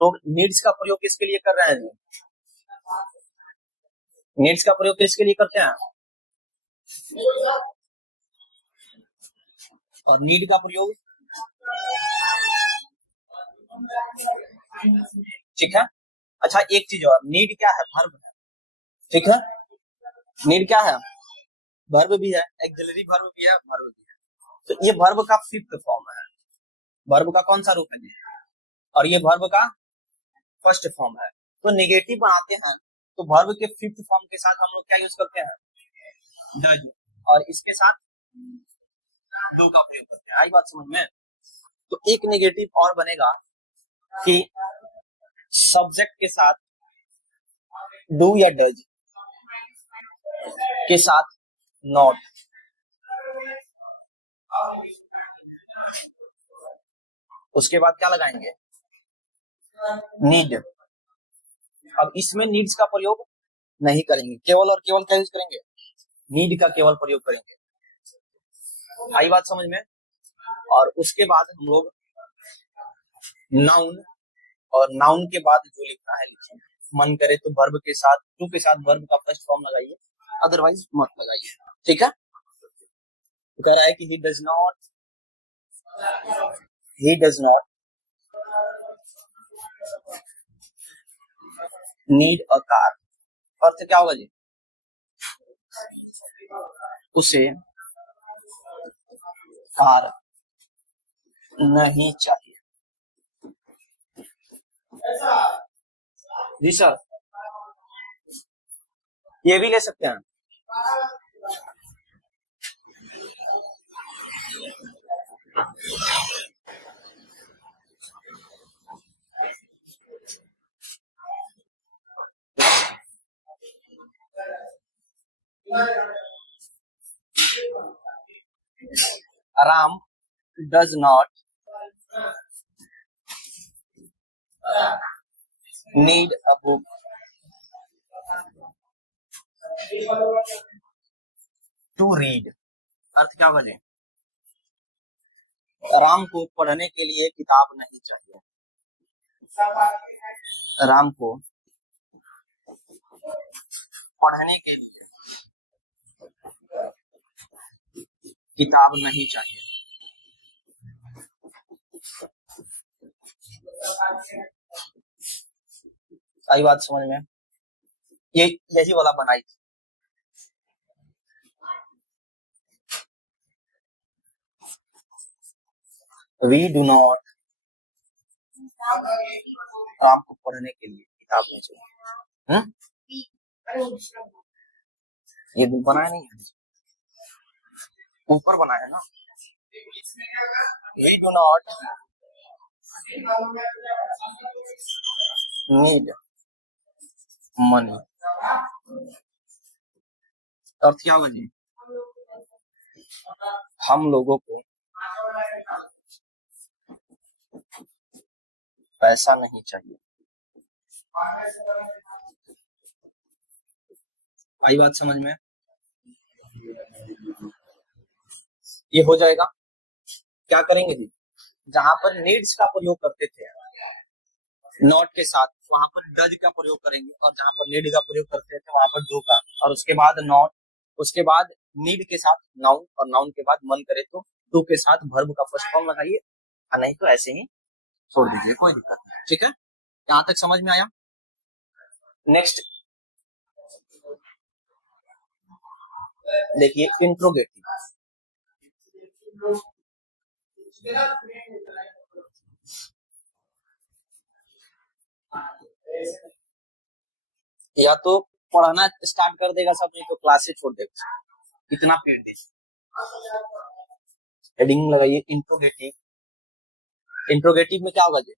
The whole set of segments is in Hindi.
तो नीड्स का प्रयोग किसके लिए कर रहे हैं? नीड्स का प्रयोग किसके लिए करते हैं? और नीड का प्रयोग, ठीक है। अच्छा एक चीज और, नीड क्या है? वर्ब है, ठीक है। नीड क्या है? वर्ब भी है, एक्सिलरी वर्ब भी है, वर्ब भी है। तो ये वर्ब का फिफ्थ फॉर्म है। वर्ब का कौन सा रूप है? और ये वर्ब का फर्स्ट फॉर्म है। तो नेगेटिव बनाते हैं तो वर्ब के फिफ्थ फॉर्म के साथ हम लोग क्या यूज करते हैं? डज। और इसके साथ डू का प्रयोग करते हैं। आई बात समझ में? तो एक नेगेटिव और बनेगा कि सब्जेक्ट के साथ डू या डज के साथ नॉट, उसके बाद क्या लगाएंगे? नीड। अब इसमें नीड्स का प्रयोग नहीं करेंगे, केवल और केवल क्या यूज करेंगे? नीड का केवल प्रयोग करेंगे। आई बात समझ में? और उसके बाद हम लोग नाउन, और नाउन के बाद जो लिखना है लिखिए। मन करे तो वर्ब के साथ, टू के साथ वर्ब का फर्स्ट फॉर्म लगाइए, अदरवाइज मत लगाइए, ठीक है। तो कह रहा है कि he does not need a car. अर्थ क्या होगा जी? उसे कार नहीं चाहिए। जी सर, ये भी ले सकते हैं। Ram does not need a book to read। अर्थ क्या बने? राम को पढ़ने के लिए किताब नहीं चाहिए। राम को पढ़ने के लिए किताब नहीं चाहिए। आई बात समझ में? ये यही वाला बनाई थी। वी डू नॉट, राम को पढ़ने के लिए किताब नहीं चाहिए। ये बनाया नहीं है, ऊपर बनाया है ना। We do not need money. अर्थ क्या बनी? हम लोगों को पैसा नहीं चाहिए। आई बात समझ में? ये हो जाएगा। क्या करेंगे जी? जहां पर नीड्स का प्रयोग करते थे नॉट के साथ, वहां पर डज का प्रयोग करेंगे, और जहां पर नीड का प्रयोग करते थे वहां पर डू का, और उसके बाद नॉट, उसके बाद नीड के साथ नाउन, और नाउन के बाद मन करे तो डू के साथ वर्ब का फर्स्ट फॉर्म लगाइए, और नहीं तो ऐसे ही छोड़ दीजिए, कोई दिक्कत नहीं, ठीक है। यहां तक समझ में आया? नेक्स्ट देखिए, इंट्रोगेटिव। या तो पढ़ना स्टार्ट कर देगा सब, नहीं तो क्लास से छोड़ देगा। इतना पीट दीजिए। हेडिंग लगाइए इंट्रोगेटिव। इंट्रोगेटिव में क्या होगा जी?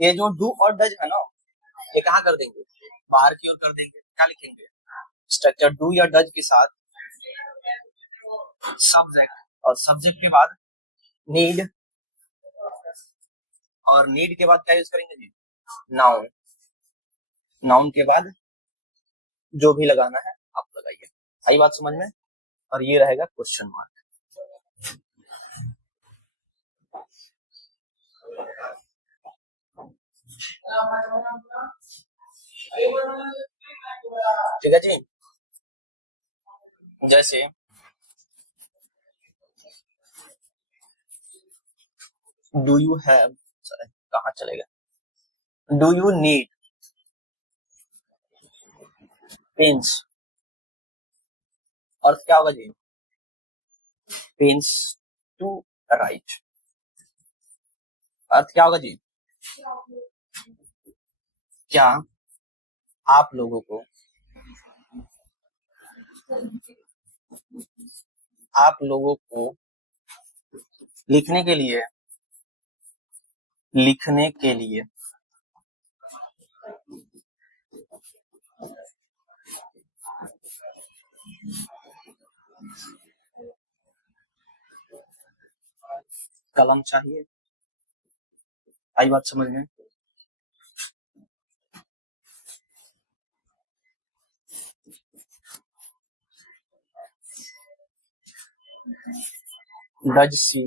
ये जो डू और डज है ना, ये कहाँ कर देंगे? बाहर की ओर कर देंगे। क्या लिखेंगे? स्ट्रक्चर डू या डज के साथ सब्जेक्ट, और सब्जेक्ट के बाद नीड, और नीड के बाद क्या यूज करेंगे जी? नाउन। नाउन के बाद जो भी लगाना है आप लगाइए। आई बात समझ में? और ये रहेगा क्वेश्चन मार्क। ठीक है जी। जैसे डू यू हैव, कहाँ चलेगा, डू यू नीड पेन्स, और क्या होगा जी, पेन्स टू राइट, अर्थ क्या होगा जी, क्या आप लोगों को, आप लोगों को लिखने के लिए, लिखने के लिए कलम चाहिए। आई बात समझ में। डज सी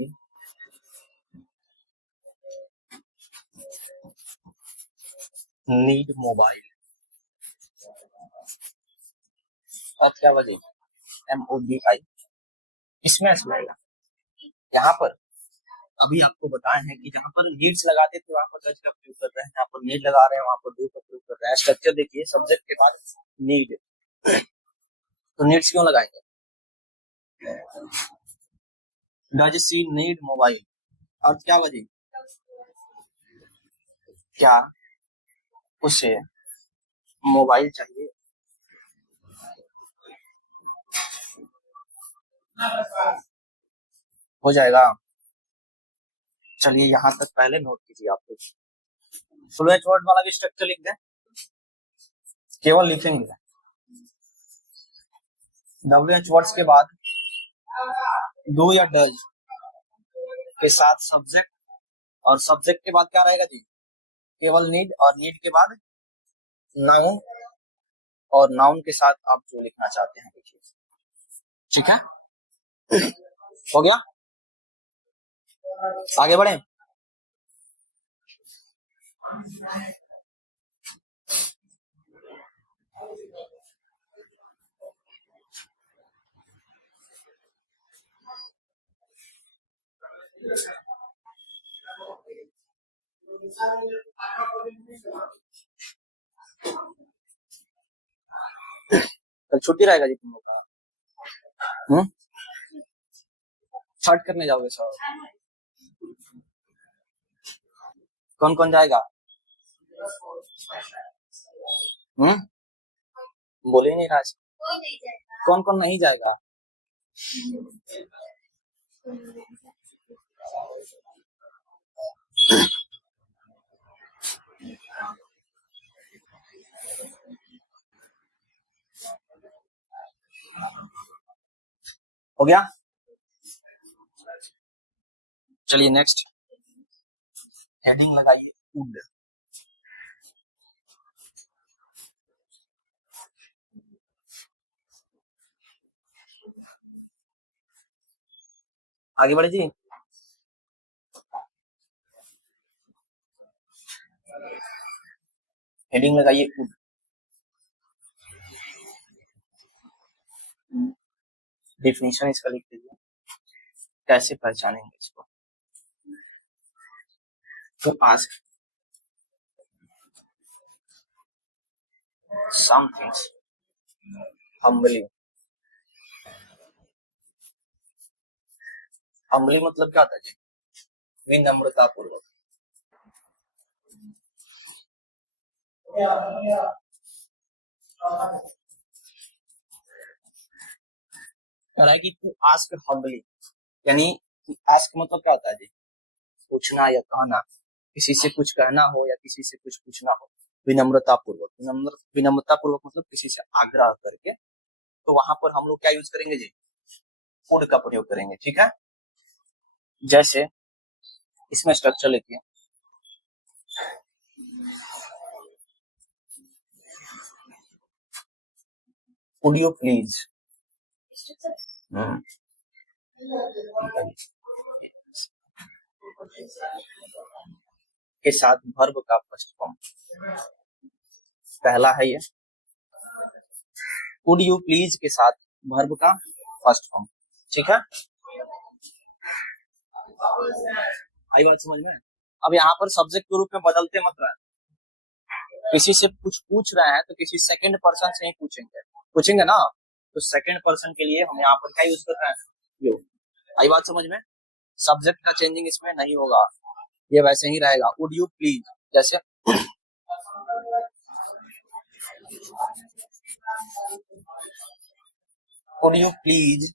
नीड मोबाइल, और क्या बजेगी, MOBI, इसमें ऐसा लगेगा। यहाँ पर अभी आपको बताए हैं कि जहाँ पर नीड्स लगाते थे वहां पर डज का प्रयोग कर रहे हैं, यहाँ पर नीड लगा रहे हैं वहां पर डू का प्रयोग कर रहे हैं। स्ट्रक्चर देखिए, सब्जेक्ट के बाद नीड, तो नीड्स क्यों लगाएंगे, डज सी नीड मोबाइल, अर्थ क्या बजेगी, क्या उसे मोबाइल चाहिए। हो जाएगा। चलिए यहाँ तक पहले नोट कीजिए आप लोग। फ्लुएंट वर्ड वाला भी स्ट्रक्चर लिख दें, केवल लिखेंगे WH वर्ड्स के बाद डू या डज के साथ सब्जेक्ट, और सब्जेक्ट के बाद क्या रहेगा जी, केवल नीड, और नीड के बाद नाउन, और नाउन के साथ आप जो लिखना चाहते हैं लिखिए। ठीक है, हो गया, आगे बढ़े। कल छुट्टी रहेगा जी तुम लोग का, छठ करने जाओगे सब, कौन कौन जाएगा, बोले ही नहीं राज, कौन कौन नहीं जाएगा, हो गया। चलिए नेक्स्ट, हेडिंग लगाइए वुड, आगे बढ़े जी। हेडिंग लगाइए वुड, डिफिनीशन इसका लिख दीजिए, कैसे पहचानेंगे इसको, तो ask some things humbly, humbly मतलब क्या होता है जी, विनम्रता पूर्वक, कह रहा है कि टू आस्क हम्बली, यानी आस्क मतलब क्या होता है जी, पूछना या कहना, किसी से कुछ कहना हो या किसी से कुछ पूछना हो, विनम्रता पूर्वक, विनम्रता पूर्वक मतलब किसी से आग्रह करके, तो वहां पर हम लोग क्या यूज करेंगे जी, वुड का प्रयोग करेंगे। ठीक है, जैसे इसमें स्ट्रक्चर लिखिए, वुड यू प्लीज, के साथ वर्ब का फर्स्ट फॉर्म। पहला है ये वुड यू प्लीज के साथ वर्ब का फर्स्ट फॉर्म। ठीक है, आई बात समझ में। अब यहाँ पर सब्जेक्ट के रूप में बदलते मत रहे। किसी से कुछ पूछ रहे हैं तो किसी सेकंड पर्सन से ही पूछेंगे ना, तो सेकंड पर्सन के लिए हम यहाँ पर क्या यूज कर रहे हैं, यू। आई बात समझ में। सब्जेक्ट का चेंजिंग इसमें नहीं होगा, ये वैसे ही रहेगा। वुड यू प्लीज, जैसे would you please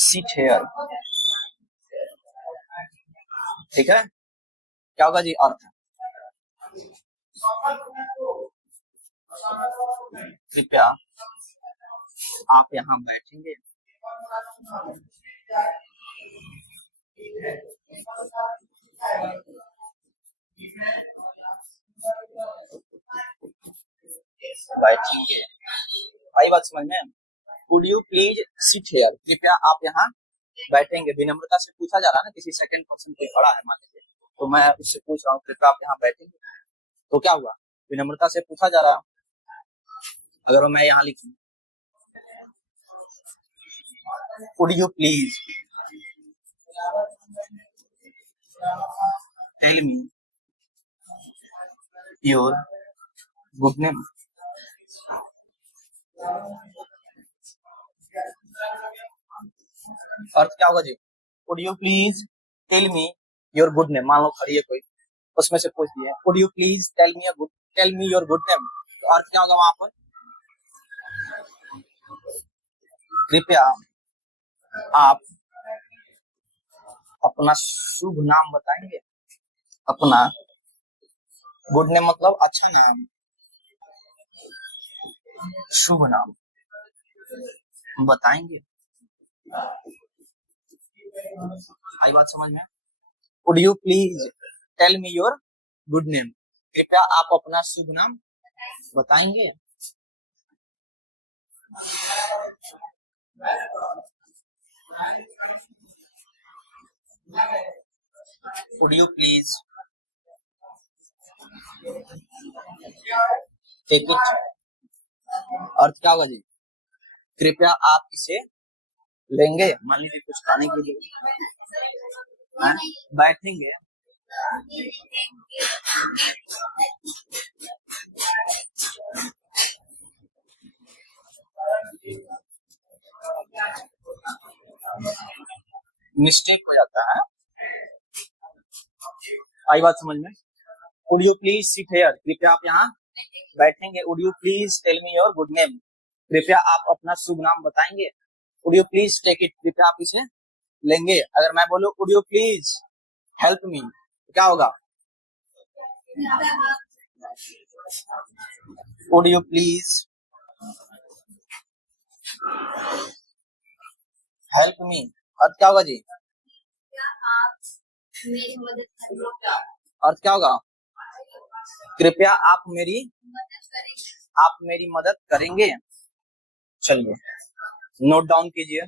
sit hair. ठीक है, क्या होगा जी अर्थ, कृपया आप यहाँ बैठेंगे। बैठेंगे, भाई बात समझ में। Would you please sit here, कृपया आप यहाँ बैठेंगे। विनम्रता से पूछा जा रहा है ना, किसी सेकंड पर्सन कोई खड़ा है मान लीजिए, तो मैं उससे पूछ रहा हूँ कृपया आप यहाँ बैठेंगे, तो क्या हुआ, विनम्रता से पूछा जा रहा है। अगर मैं यहाँ लिखूं would you please tell me your good name, अर्थ क्या होगा जी, would you please tell me your good name. मान लो खड़ी है कोई, उसमें से पूछ दिया would you please tell me your good name, तो अर्थ क्या होगा वहां पर, कृपया आप अपना शुभ नाम बताएंगे। अपना गुड नेम मतलब अच्छा नाम, शुभ नाम बताएंगे। आई बात समझ में। Would you please tell me your good name, कृपया आप अपना शुभ नाम बताएंगे। Would you please take it, अर्थ क्या होगा जी, कृपया आप इसे लेंगे। मान लीजिए कुछ खाने के लिए बैठेंगे, मिस्टेक हो जाता है। आई बात समझ में। Would you please sit here, कृपया आप यहाँ बैठेंगे। Would you please tell me your good name, कृपया आप अपना शुभ नाम बताएंगे। Would you please take it, कृपया आप इसे लेंगे। अगर मैं बोलूं would you please help me, तो क्या होगा, would you please help me, अर्थ क्या होगा जी, अर्थ क्या होगा, कृपया आप मेरी मदद करेंगे। चलिए नोट डाउन कीजिए।